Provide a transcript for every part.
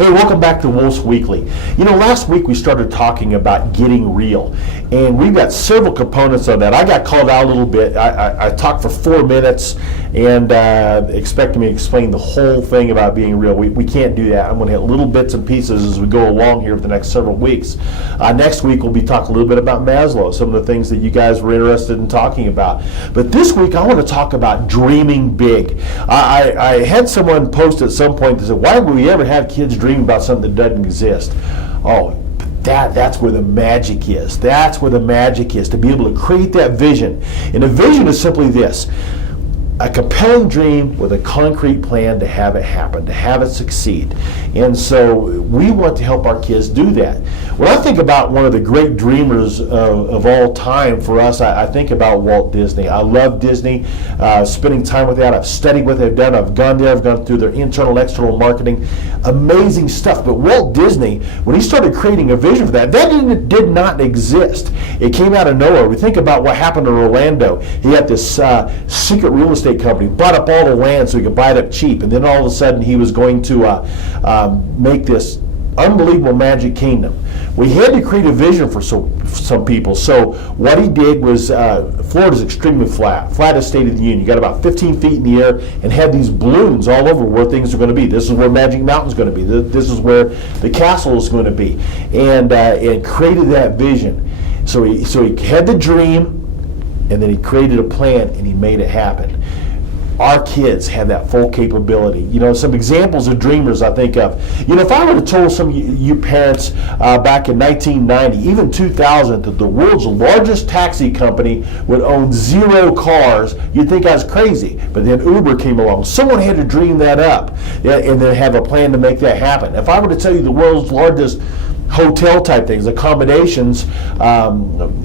Hey, welcome back to Woolf Weekly. You know, last week we started talking about getting real, and we've got several components of that. I got called out a little bit. I talked for 4 minutes and expecting me to explain the whole thing about being real. We can't do that. I'm going to hit little bits and pieces as we go along here for the next several weeks. Next week we'll be talking a little bit about Maslow, some of the things that you guys were interested in talking about. But this week I want to talk about dreaming big. I had someone post at some point that said, why would we ever have kids dream about something that doesn't exist? Oh, that's where the magic is. That's where the magic is, to be able to create that vision. And a vision is simply this: a compelling dream with a concrete plan to have it happen, to have it succeed. And so we want to help our kids do that. When I think about one of the great dreamers of all time for us, I think about Walt Disney. I love Disney, spending time with that. I've studied what they've done. I've gone there. I've gone through their internal, external marketing. Amazing stuff. But Walt Disney, when he started creating a vision for that did not exist. It came out of nowhere. We think about what happened in Orlando. He had this secret real estate company, bought up all the land so he could buy it up cheap, and then all of a sudden he was going to make this unbelievable magic kingdom. We had to create a vision for some people. So what he did was, Florida's extremely flat as State of the Union. You got about 15 feet in the air and had these balloons all over where things are going to be. This is where Magic Mountain's going to be. This is where the castle is going to be, and created that vision. So he had the dream, and then he created a plan and he made it happen. Our kids have that full capability. You know, some examples of dreamers I think of. You know, if I would have told some of you parents back in 1990, even 2000, that the world's largest taxi company would own 0 cars, you'd think I was crazy. But then Uber came along. Someone had to dream that up and then have a plan to make that happen. If I were to tell you the world's largest hotel type things, accommodations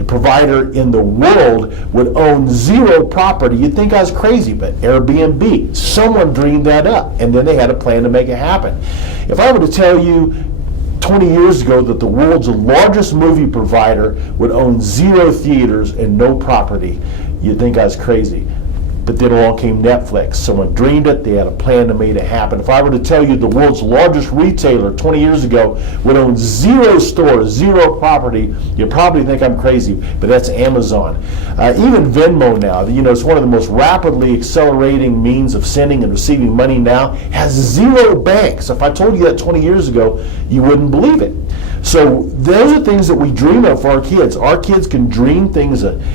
provider in the world would own 0 property, you'd think I was crazy. But Airbnb, someone dreamed that up, and then they had a plan to make it happen. If I were to tell you 20 years ago that the world's largest movie provider would own 0 theaters and no property, you'd think I was crazy. But then along came Netflix. Someone dreamed it, they had a plan to make it happen. If I were to tell you the world's largest retailer 20 years ago would own 0 stores, 0 property, you'd probably think I'm crazy, but that's Amazon. Even Venmo now, you know, it's one of the most rapidly accelerating means of sending and receiving money now, has 0 banks. If I told you that 20 years ago, you wouldn't believe it. So those are things that we dream of for our kids. Our kids can dream things, and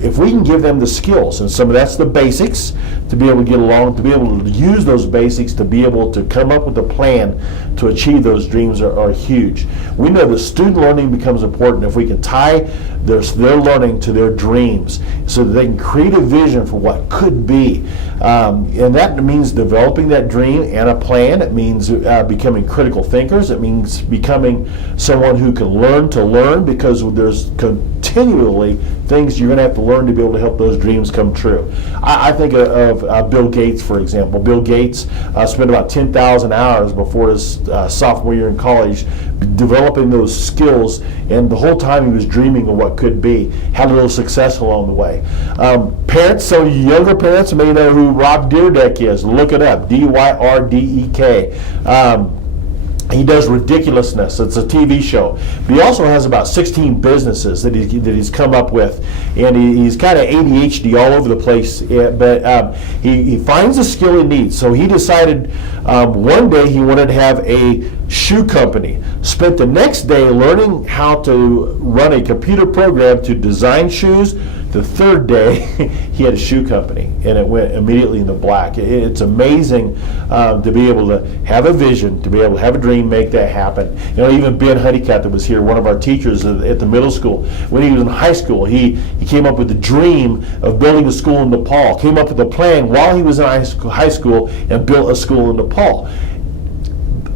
if we can give them the skills, and some of that's the basics, to be able to get along, to be able to use those basics, to be able to come up with a plan to achieve those dreams are huge. We know that student learning becomes important if we can tie their learning to their dreams so that they can create a vision for what could be. And that means developing that dream and a plan. It means becoming critical thinkers. It means becoming someone who can learn to learn, because there's continually things you're going to have to learn to be able to help those dreams come true. I think of Bill Gates, for example. Bill Gates spent about 10,000 hours before his sophomore year in college developing those skills, and the whole time he was dreaming of what could be. Had a little success along the way. Parents, so younger parents may know who Rob Dyrdek is. Look it up, D-Y-R-D-E-K. He does Ridiculousness. It's a TV show. But he also has about 16 businesses that he's come up with, and he's kind of ADHD all over the place. But he finds a skill he needs. So he decided one day he wanted to have a shoe company. Spent the next day learning how to run a computer program to design shoes. The third day, he had a shoe company, and it went immediately in the black. It's amazing to be able to have a vision, to be able to have a dream, make that happen. You know, even Ben Honeycutt, that was here, one of our teachers at the middle school, when he was in high school, he came up with the dream of building a school in Nepal, came up with a plan while he was in high school and built a school in Nepal.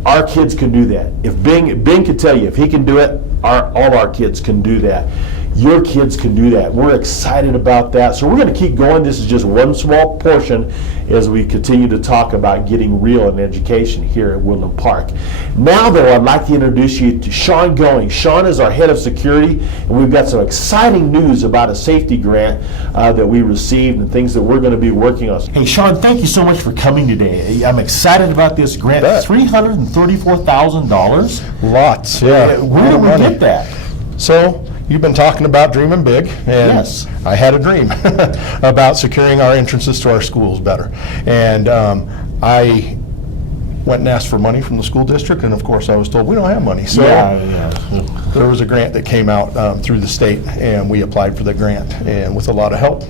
Our kids can do that. If Ben could tell you, if he can do it, all our kids can do that. your kids can do that. We're excited about that. So we're going to keep going. This is just one small portion as we continue to talk about getting real in education here at Woodland Park. Now, though, I'd like to introduce you to Sean Going. Sean is our head of security, and we've got some exciting news about a safety grant that we received and things that we're going to be working on. Hey, Sean, thank you so much for coming today. I'm excited about this grant. $334,000. Lots, yeah. Where did we get that? So, you've been talking about dreaming big, and Yes. I had a dream about securing our entrances to our schools better. And I went and asked for money from the school district, and of course I was told we don't have money. So there was a grant that came out through the state, and we applied for the grant. And with a lot of help,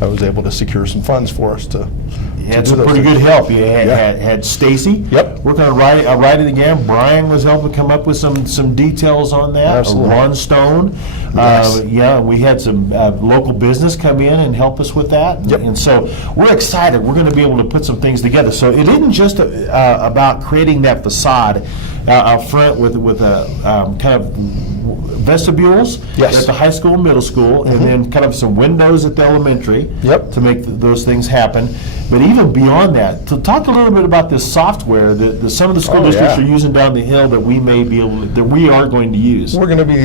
I was able to secure some funds for us to You had some pretty good help. You had Stacy. Yep. Working on write it again. Brian was helping come up with some details on that. Absolutely. Ron Stone. Yes. We had some local business come in and help us with that. Yep. And so we're excited. We're going to be able to put some things together. So it isn't just about creating that facade out front with a kind of vestibules Yes. at the high school, middle school, and then kind of some windows at the elementary Yep. to make those things happen. But even beyond that, to talk a little bit about this software that some of the school districts are using down the hill that we may be able to, that we are going to use. We're going to be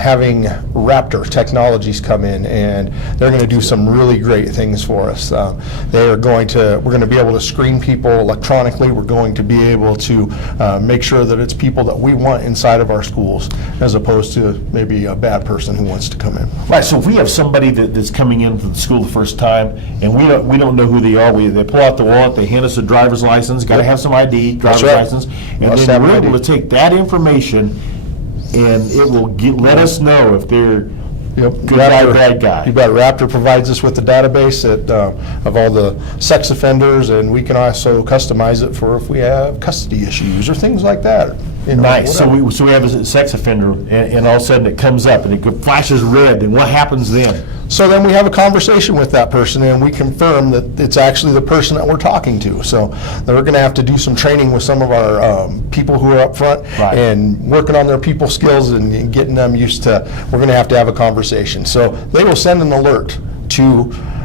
having Raptor Technologies come in, and they're going to do some really great things for us. We're going to be able to screen people electronically. We're going to be able to make sure that it's people that we want inside of our schools, as opposed to maybe a bad person who wants to come in. Right, so if we have somebody that's coming into the school the first time, and we don't know who they are, they pull out the wallet, they hand us a driver's license, got to have some ID, driver's right. license, and Must then have we're ID. able to take that information, and it will let us know if they're good guy, bad guy. You bet. Raptor provides us with the database of all the sex offenders, and we can also customize it for if we have custody issues or things like that. Nice. So whatever. we have a sex offender, and all of a sudden it comes up and it flashes red. Then what happens then? So then we have a conversation with that person, and we confirm that it's actually the person that we're talking to. So then we're going to have to do some training with some of our people who are up front, Right. and working on their people skills and getting them used to. We're going to have a conversation. So they will send an alert to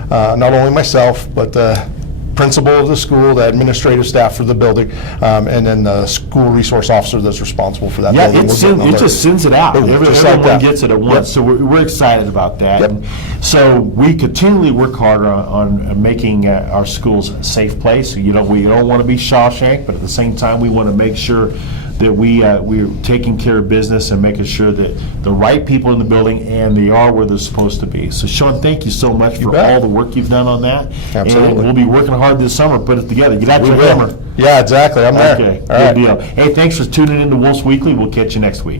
not only myself, but the principal of the school, the administrative staff for the building, and then the school resource officer that's responsible for that Yeah, building. it just sends it out. Boom, just Everyone like that. gets it at once. Yep. So we're excited about that. Yep. And so we continually work harder on making our schools a safe place. We don't want to be Shawshank, but at the same time, we want to make sure that we're taking care of business and making sure that the right people in the building and they are where they're supposed to be. So Sean, thank you so much for bet. all the work you've done on that. Absolutely. And we'll be working hard this summer to put it together. Get out your hammer. Yeah, exactly. I'm there. Okay, All good right. deal. Hey, thanks for tuning in to Woolf Weekly. We'll catch you next week.